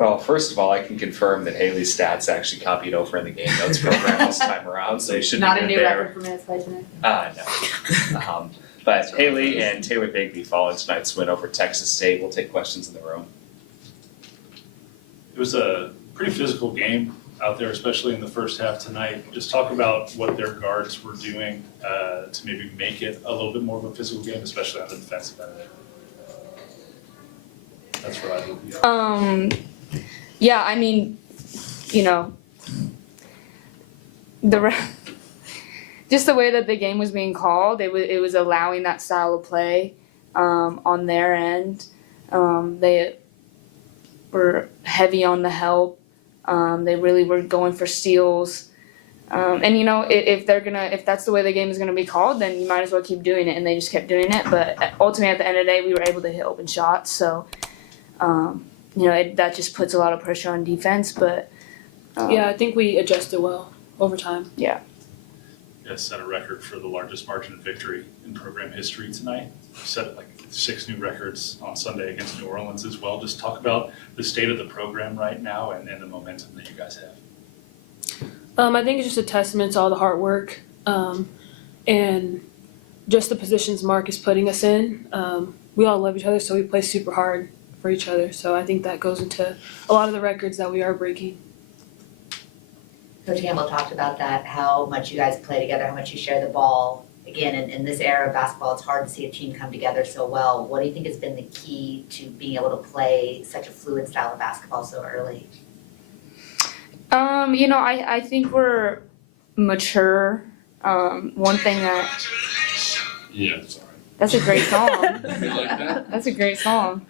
Well, first of all, I can confirm that Hailey's stats actually copied over in the game notes program this time around, so you should Not be a good new there. record for minutes played tonight. No. But Hailey and Taylor Bigby following tonight's win over Texas State. We'll take questions in the room. It was a pretty physical game out there, especially in the first half tonight. Just talk about what their guards were doing to maybe make it a little bit more of a physical game, especially on the defensive end of it. That's what I would be. Yeah, I mean, you know, just the way that the game was being called, it was allowing that style of play on their end. They were heavy on the help. They really were going for steals. And you know, if that's the way the game is gonna be called, then you might as well keep doing it. And they just kept doing it. But ultimately, at the end of the day, we were able to hit open shots. So, you know, that just puts a lot of pressure on defense. But yeah, I think we adjusted well over time. Yeah. You guys set a record for the largest margin of victory in program history tonight. You set like 6 new records on Sunday against New Orleans as well. Just talk about the state of the program right now and the momentum that you guys have. I think it's just a testament to all the hard work and just the positions Mark is putting us in. We all love each other, so we play super hard for each other. So I think that goes into a lot of the records that we are breaking. Coach Campbell talked about that, how much you guys play together, how much you share the ball. Again, in this era of basketball, it's hard to see a team come together so well. What do you think has been the key to being able to play such a fluid style of basketball so early? You know, I think we're mature. One thing that Yeah, sorry. that's a great song. You like that? That's a great song.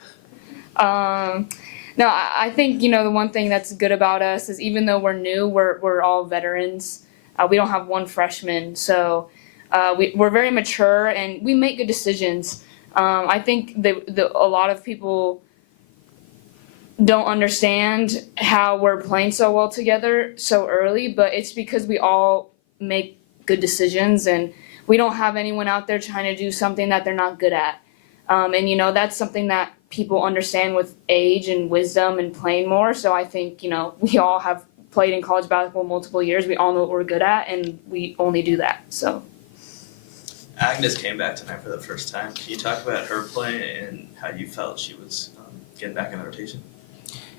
No, I think, you know, the one thing that's good about us is even though we're new, we're all veterans. We don't have one freshman, so we're very mature and we make good decisions. I think a lot of people don't understand how we're playing so well together so early, but it's because we all make good decisions and we don't have anyone out there trying to do something that they're not good at. And, you know, that's something that people understand with age and wisdom and playing more. So I think, you know, we all have played in college basketball multiple years. We all know what we're good at, and we only do that. So. Agnes came back tonight for the first time. Can you talk about her play and how you felt she was getting back in the rotation?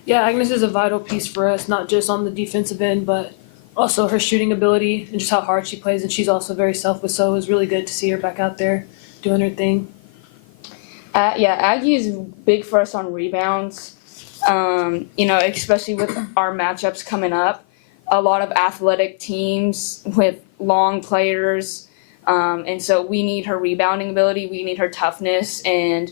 Yeah, Agnes is a vital piece for us, not just on the defensive end, but also her shooting ability and just how hard she plays. And she's also very selfless, so it was really good to see her back out there doing her thing. Yeah, Aggie is big for us on rebounds. You know, especially with our matchups coming up. A lot of athletic teams with long players. And so we need her rebounding ability. We need her toughness. And,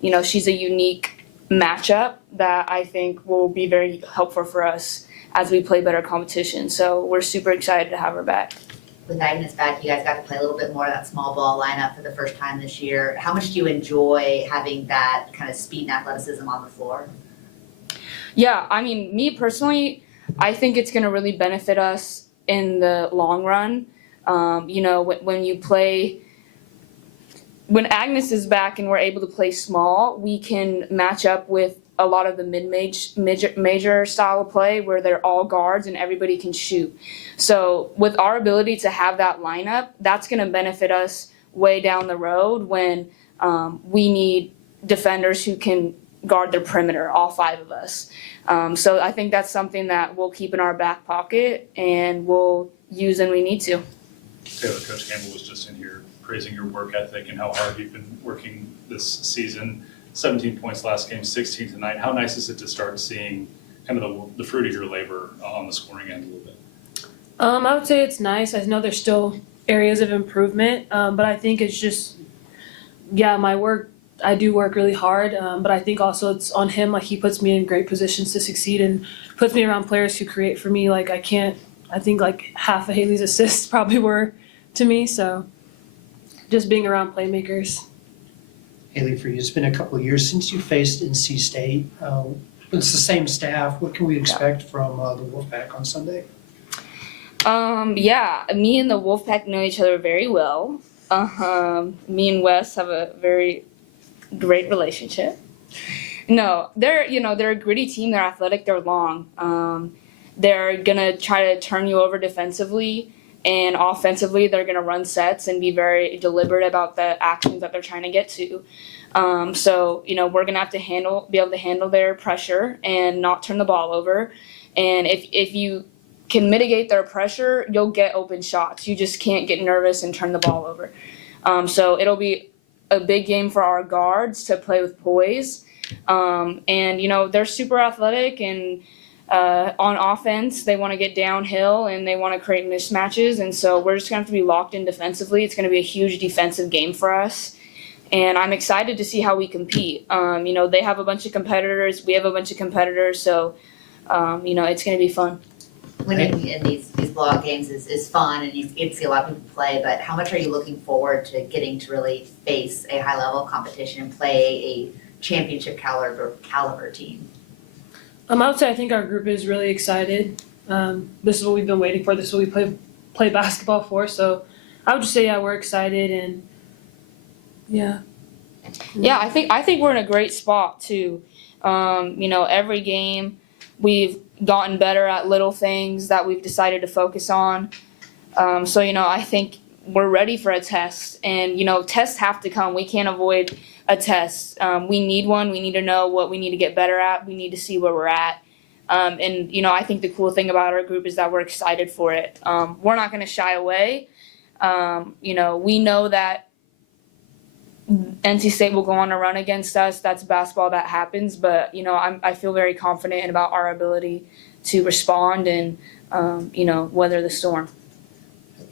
you know, she's a unique matchup that I think will be very helpful for us as we play better competition. So we're super excited to have her back. With Agnes back, you guys got to play a little bit more of that small ball lineup for the first time this year. How much do you enjoy having that kind of speed and athleticism on the floor? Yeah, I mean, me personally, I think it's going to really benefit us in the long run. You know, when Agnes is back and we're able to play small, we can match up with a lot of the major style of play where they're all guards and everybody can shoot. So with our ability to have that lineup, that's going to benefit us way down the road when we need defenders who can guard the perimeter, all 5 of us. So I think that's something that we'll keep in our back pocket and we'll use when we need to. Taylor, Coach Campbell was just in here praising your work ethic and how hard you've been working this season. 17 points last game, 16 tonight. How nice is it to start seeing kind of the fruit of your labor on the scoring end a little bit? I would say it's nice. I know there's still areas of improvement, but I think it's just, yeah, my work, I do work really hard, but I think also it's on him. Like, he puts me in great positions to succeed and puts me around players who create for me. Like, I think like half of Hailey's assists probably were to me, so just being around playmakers. Hailey, for you, it's been a couple of years since you faced NC State. It's the same staff. What can we expect from the Wolfpack on Sunday? Yeah, me and the Wolfpack know each other very well. Me and Wes have a very great relationship. No, they're a gritty team. They're athletic. They're long. They're gonna try to turn you over defensively, and offensively, they're gonna run sets and be very deliberate about the actions that they're trying to get to. So we're gonna have to be able to handle their pressure and not turn the ball over. And if you can mitigate their pressure, you'll get open shots. You just can't get nervous and turn the ball over. So it'll be a big game for our guards to play with poise. And they're super athletic, and on offense they want to get downhill and they want to create mismatches, and so we're just going to have to be locked in defensively. It's going to be a huge defensive game for us, and I'm excited to see how we compete. They have a bunch of competitors, we have a bunch of competitors, so it's going to be fun. Winning in these blowout games is fun, and you get to see a lot of people play, but how much are you looking forward to getting to really face a high level competition and play a championship caliber team? I would say I think our group is really excited. This is what we've been waiting for. This is what we play basketball for. So I would just say, we're excited, and yeah. Yeah, I think we're in a great spot too. Every game we've gotten better at little things that we've decided to focus on. So I think we're ready for a test, and tests have to come. We can't avoid a test. We need one. We need to know what we need to get better at. We need to see where we're at. And I think the cool thing about our group is that we're excited for it. We're not going to shy away. We know that NC State will go on a run against us. That's basketball, that happens. But I feel very confident about our ability to respond and weather the storm.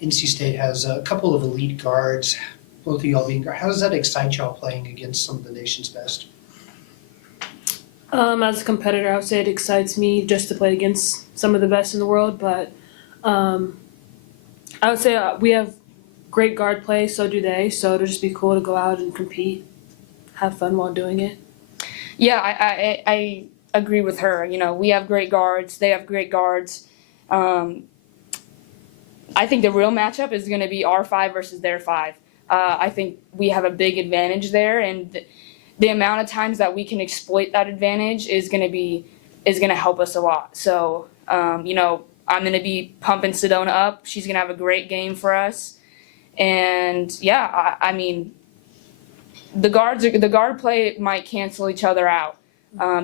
NC State has a couple of elite guards, both of y'all being guards. How does that excite y'all playing against some of the nation's best? As a competitor, I would say it excites me just to play against some of the best in the world, but I would say we have great guard play, so do they, so it'll just be cool to go out and compete, have fun while doing it. Yeah, I agree with her. We have great guards, they have great guards. I think the real matchup is going to be our 5 versus their 5. I think we have a big advantage there, and the amount of times that we can exploit that advantage is going to help us a lot. So, I'm going to be pumping Sedona up. She's going to have a great game for us, and yeah, the guard play might cancel each other out.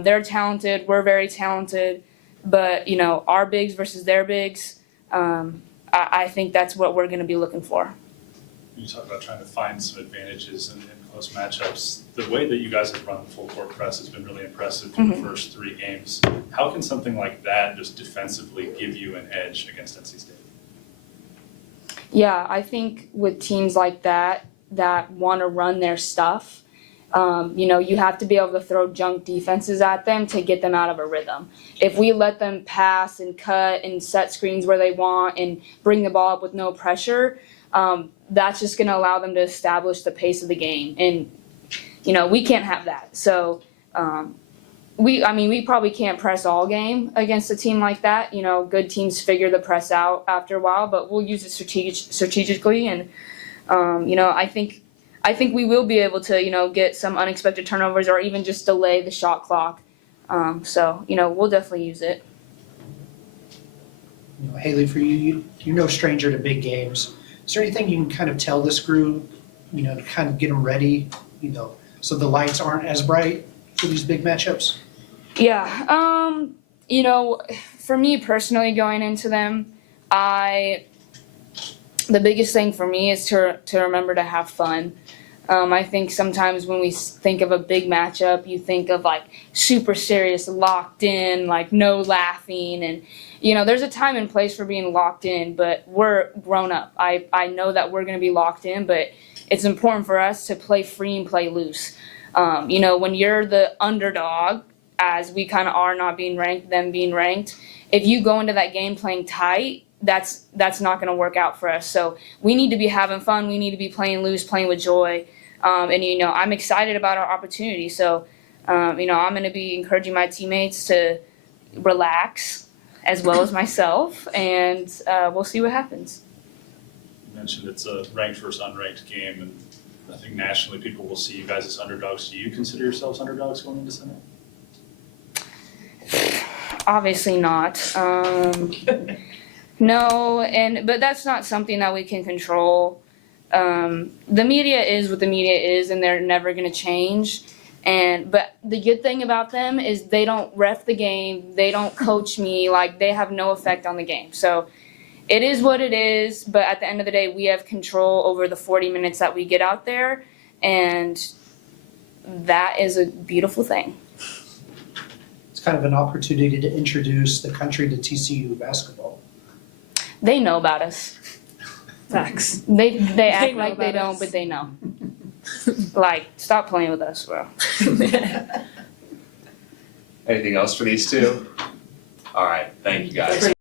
They're talented, we're very talented, but our bigs versus their bigs. I think that's what we're going to be looking for. You talk about trying to find some advantages in close matchups. The way that you guys have run the full court press has been really impressive through the first 3 games. How can something like that just defensively give you an edge against NC State? Yeah, I think with teams like that want to run their stuff, you have to be able to throw junk defenses at them to get them out of a rhythm. If we let them pass and cut and set screens where they want and bring the ball up with no pressure, that's just going to allow them to establish the pace of the game. And, we can't have that. So we probably can't press all game against a team like that. Good teams figure the press out after a while, but we'll use it strategically. And, I think we will be able to, get some unexpected turnovers or even just delay the shot clock. We'll definitely use it. Hailey, for you, you're no stranger to big games. Is there anything you can kind of tell this group, to kind of get them ready, so the lights aren't as bright for these big matchups? Yeah, for me personally going into them, the biggest thing for me is to remember to have fun. I think sometimes when we think of a big matchup, you think of like super serious, locked in, like no laughing, and there's a time and place for being locked in, but we're grown up. I know that we're going to be locked in, but it's important for us to play free and play loose. When you're the underdog, as we kind of are, not being ranked, them being ranked, if you go into that game playing tight, that's not going to work out for us. So we need to be having fun. We need to be playing loose, playing with joy. I'm excited about our opportunity. So, I'm going to be encouraging my teammates to relax as well as myself, and we'll see what happens. You mentioned it's a ranked versus unranked game, and I think nationally people will see you guys as underdogs. Do you consider yourselves underdogs going into Sunday? Obviously not. No, but that's not something that we can control. The media is what the media is, and they're never going to change. But the good thing about them is they don't ref the game, they don't coach me, like they have no effect on the game. So it is what it is, but at the end of the day, we have control over the 40 minutes that we get out there, and that is a beautiful thing. It's kind of an opportunity to introduce the country to TCU basketball. They know about us. Facts. They act know like they about don't, us. but they know. Like, stop playing with us, bro. Anything else for these two? All right, thank you guys.